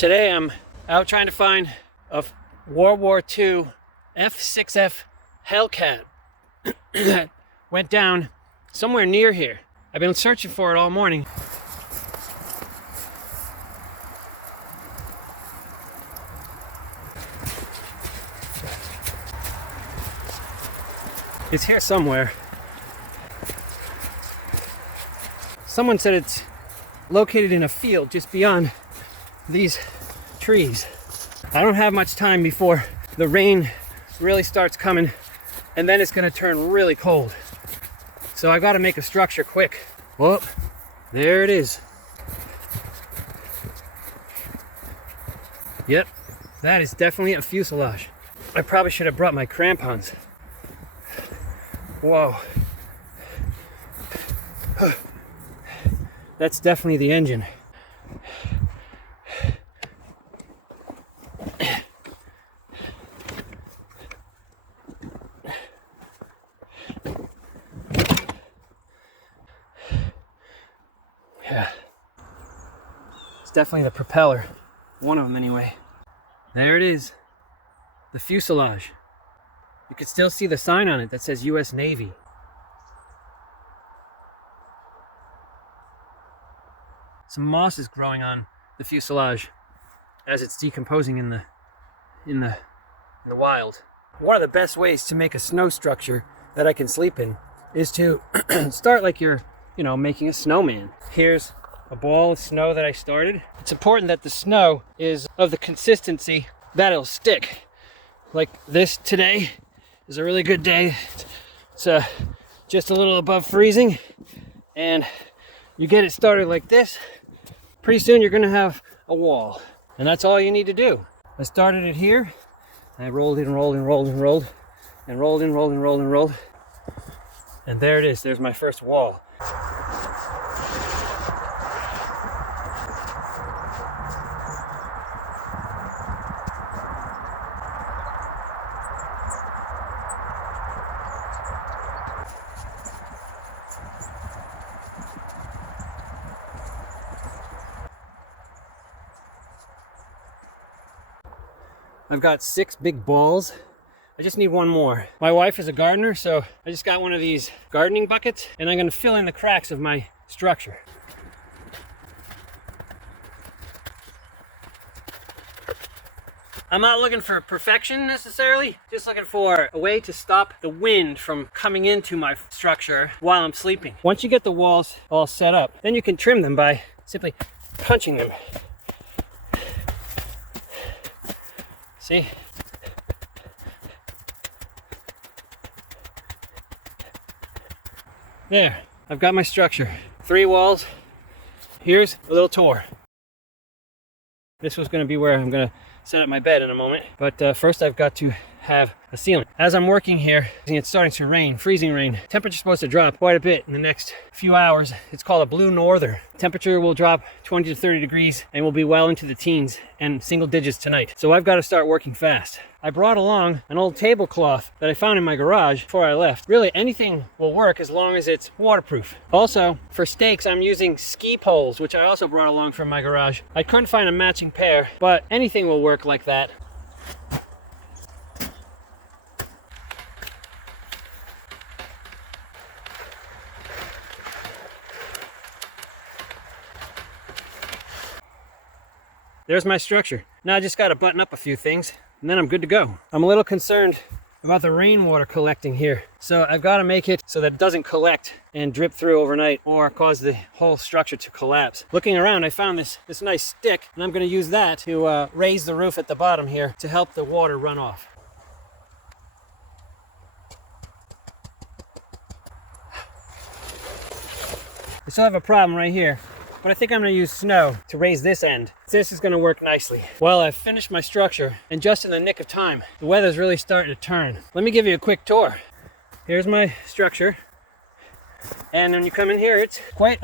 Today I'm out trying to find a World War II F6F Hellcat that went down somewhere near here. I've been searching for it all morning. It's here somewhere. Someone said it's located in a field just beyond these trees. I don't have much time before the rain really starts coming, and then it's gonna turn really cold. So I gotta make a structure quick. Well, there it is. Yep, that is definitely a fuselage. I probably should have brought my crampons. Whoa. That's definitely the engine. Yeah. It's definitely the propeller. One of them anyway. There it is. The fuselage. You can still see the sign on it that says US Navy. Some moss is growing on the fuselage as it's decomposing in the wild. One of the best ways to make a snow structure that I can sleep in is to start like you're, making a snowman. Here's a ball of snow that I started. It's important that the snow is of the consistency that it'll stick. Like this today is a really good day. It's just a little above freezing, and you get it started like this, pretty soon you're gonna have a wall, and that's all you need to do. I started it here, and I rolled it and rolled and rolled and rolled and rolled and rolled and rolled and rolled, and there it is. There's my first wall. I've got 6 big balls. I just need one more. My wife is a gardener, so I just got one of these gardening buckets, and I'm gonna fill in the cracks of my structure. I'm not looking for perfection necessarily, just looking for a way to stop the wind from coming into my structure while I'm sleeping. Once you get the walls all set up, then you can trim them by simply punching them. See? There, I've got my structure. 3 walls. Here's a little tour. This was going to be where I'm going to set up my bed in a moment, but first I've got to have a ceiling. As I'm working here, it's starting to rain, freezing rain. Temperature's supposed to drop quite a bit in the next few hours. It's called a blue norther. Temperature will drop 20 to 30 degrees and will be well into the teens and single digits tonight. So I've got to start working fast. I brought along an old tablecloth that I found in my garage before I left. Really, anything will work as long as it's waterproof. Also, for stakes, I'm using ski poles, which I also brought along from my garage. I couldn't find a matching pair, but anything will work like that. There's my structure. Now I just got to button up a few things, and then I'm good to go. I'm a little concerned about the rainwater collecting here. So I've got to make it so that it doesn't collect and drip through overnight or cause the whole structure to collapse. Looking around, I found this nice stick, and I'm going to use that to raise the roof at the bottom here to help the water run off. I still have a problem right here, but I think I'm going to use snow to raise this end. This is going to work nicely. Well, I've finished my structure, and just in the nick of time, the weather's really starting to turn. Let me give you a quick tour. Here's my structure, and when you come in here, it's quite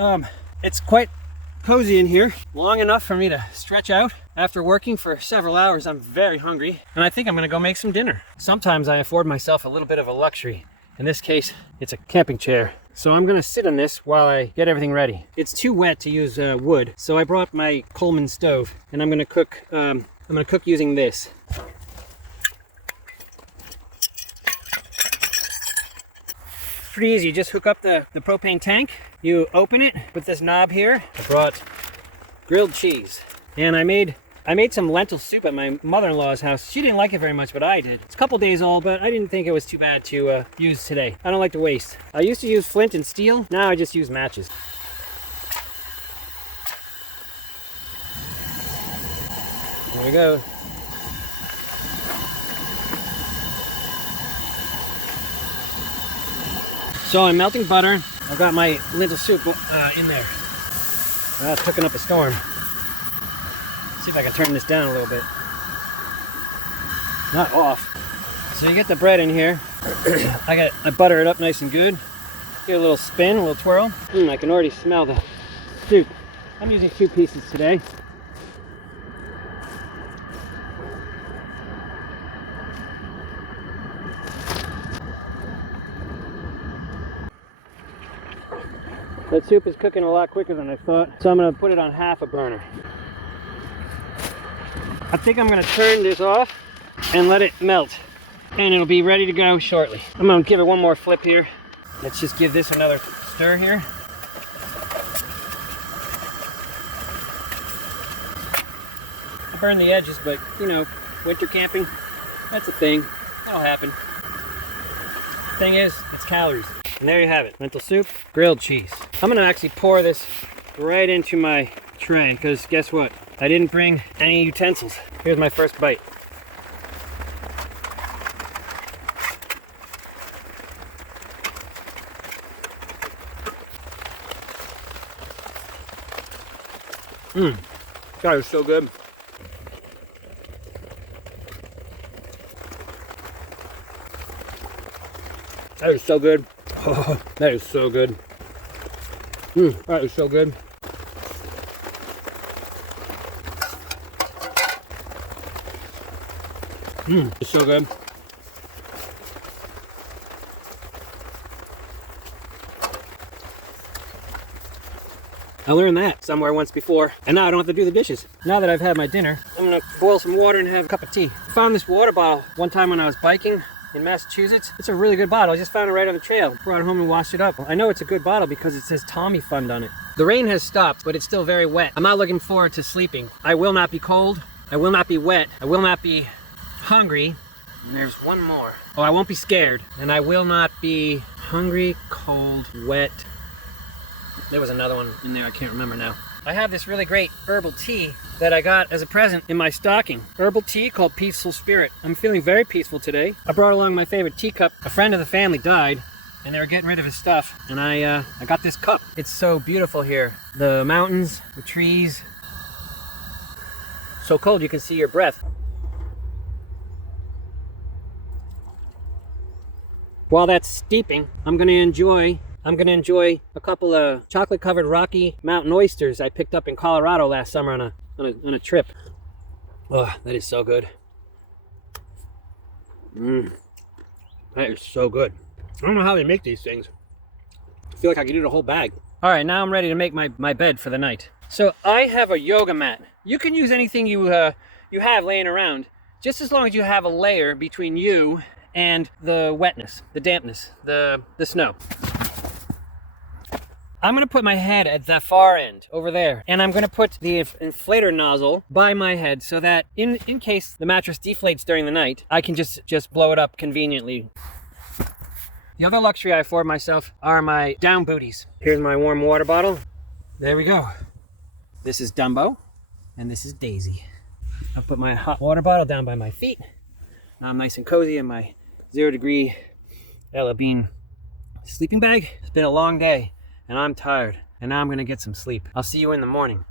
cozy in here. Long enough for me to stretch out. After working for several hours, I'm very hungry, and I think I'm going to go make some dinner. Sometimes I afford myself a little bit of a luxury, In this case, it's a camping chair. So I'm gonna sit on this while I get everything ready. It's too wet to use wood, so I brought my Coleman stove, and I'm gonna cook using this. It's pretty easy. You just hook up the propane tank. You open it with this knob here. I brought grilled cheese, and I made some lentil soup at my mother-in-law's house. She didn't like it very much, but I did. It's a couple days old, but I didn't think it was too bad to use today. I don't like to waste. I used to use flint and steel. Now I just use matches. There we go. So I'm melting butter. I've got my lentil soup in there. It's cooking up a storm. See if I can turn this down a little bit. Not off. So you get the bread in here. I butter it up nice and good. Give it a little spin, a little twirl. I can already smell the soup. I'm using 2 pieces today. That soup is cooking a lot quicker than I thought, so I'm going to put it on half a burner. I think I'm going to turn this off and let it melt, and it'll be ready to go shortly. I'm going to give it one more flip here. Let's just give this another stir here. I burned the edges, but you know, winter camping, that's a thing. That'll happen. Thing is, it's calories. And there you have it, lentil soup, grilled cheese. I'm going to actually pour this right into my tray, because guess what? I didn't bring any utensils. Here's my first bite. God, it's so good. That is so good. Oh, that is so good. That is so good. It's so good. I learned that somewhere once before, and now I don't have to do the dishes. Now that I've had my dinner, I'm gonna boil some water and have a cup of tea. I found this water bottle one time when I was biking in Massachusetts. It's a really good bottle. I just found it right on the trail. Brought it home and washed it up. I know it's a good bottle because it says Tommy Fund on it. The rain has stopped, but it's still very wet. I'm not looking forward to sleeping. I will not be cold. I will not be wet. I will not be hungry. And there's one more. Oh, I won't be scared. And I will not be hungry, cold, wet. There was another one in there, I can't remember now. I have this really great herbal tea that I got as a present in my stocking. Herbal tea called Peaceful Spirit. I'm feeling very peaceful today. I brought along my favorite teacup. A friend of the family died, and they were getting rid of his stuff. And I got this cup. It's so beautiful here. The mountains, the trees. So cold you can see your breath. While that's steeping, I'm gonna enjoy a couple of chocolate-covered Rocky Mountain oysters I picked up in Colorado last summer on a trip. Oh, that is so good. That is so good. I don't know how they make these things. I feel like I could eat a whole bag. All right, now I'm ready to make my bed for the night. So I have a yoga mat. You can use anything you have laying around, just as long as you have a layer between you and the wetness, the dampness, the snow. I'm gonna put my head at the far end over there, and I'm gonna put the inflator nozzle by my head so that in case the mattress deflates during the night, I can just blow it up conveniently. The other luxury I afford myself are my down booties. Here's my warm water bottle. There we go. This is Dumbo, and this is Daisy. I'll put my hot water bottle down by my feet. Now I'm nice and cozy in my 0-degree Ella Bean sleeping bag. It's been a long day, and I'm tired, and now I'm gonna get some sleep. I'll see you in the morning.